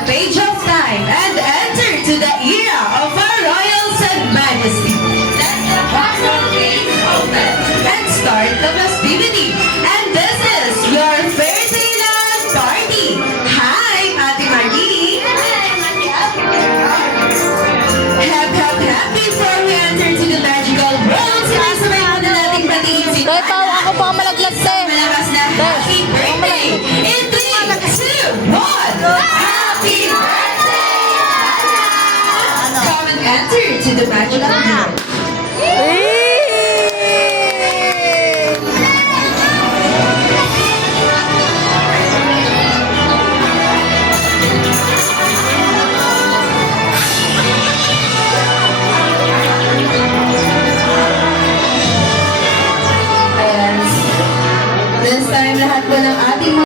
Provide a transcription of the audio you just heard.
the page of time and enter to the era of our royals and majesty. Let the castle gates open and start the festivity. And this is your Fairytale Party. Hi, Ate Marie. Hep, before we enter to the magical world, sinasabay mo na nating batiin si Tay, Pao, ako pa ang malaglag, te. malakas na happy birthday! In 3, 2, 1! Happy birthday! Come and enter to the magical world. Ayan. This time lahat po ng ating